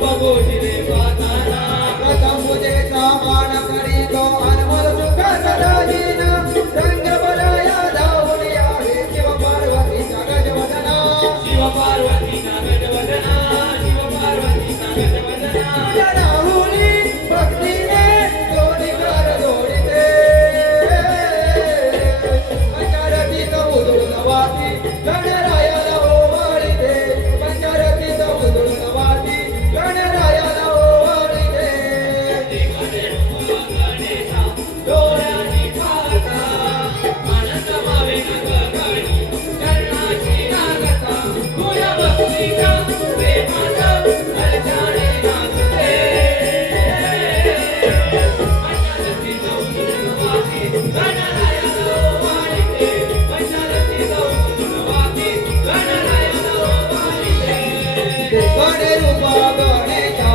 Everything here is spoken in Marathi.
रूप गोजिले पाताना प्रथम पूजेचा मान करीतो अनमोल सुख सदाजीन रंग बलाया धावून यावे शिव पार्वतीचा गजवदना शिव पार्वतीचा गजवदना शिव पार्वतीचा गजवदना राहुली भक्तीने दोन्ही कर जोडिते पंचारतीत उधळून वाटी गणरायाला ओवाळीते पंचारतीत उधळून वाटी गणरायाला ओवाळीते गणेशा डोळ्याची पाहता आनंद मावे गगनी कर्णाची नागता तुझ्या भक्तीच्या प्रेमात अर्जाने नाचते पंचारतीत उधळून वाटी गणरायाला ओवाळीते पंचारतीत उधळून वाटी गणरायाला ओवाळीते गणरूपा गणेशा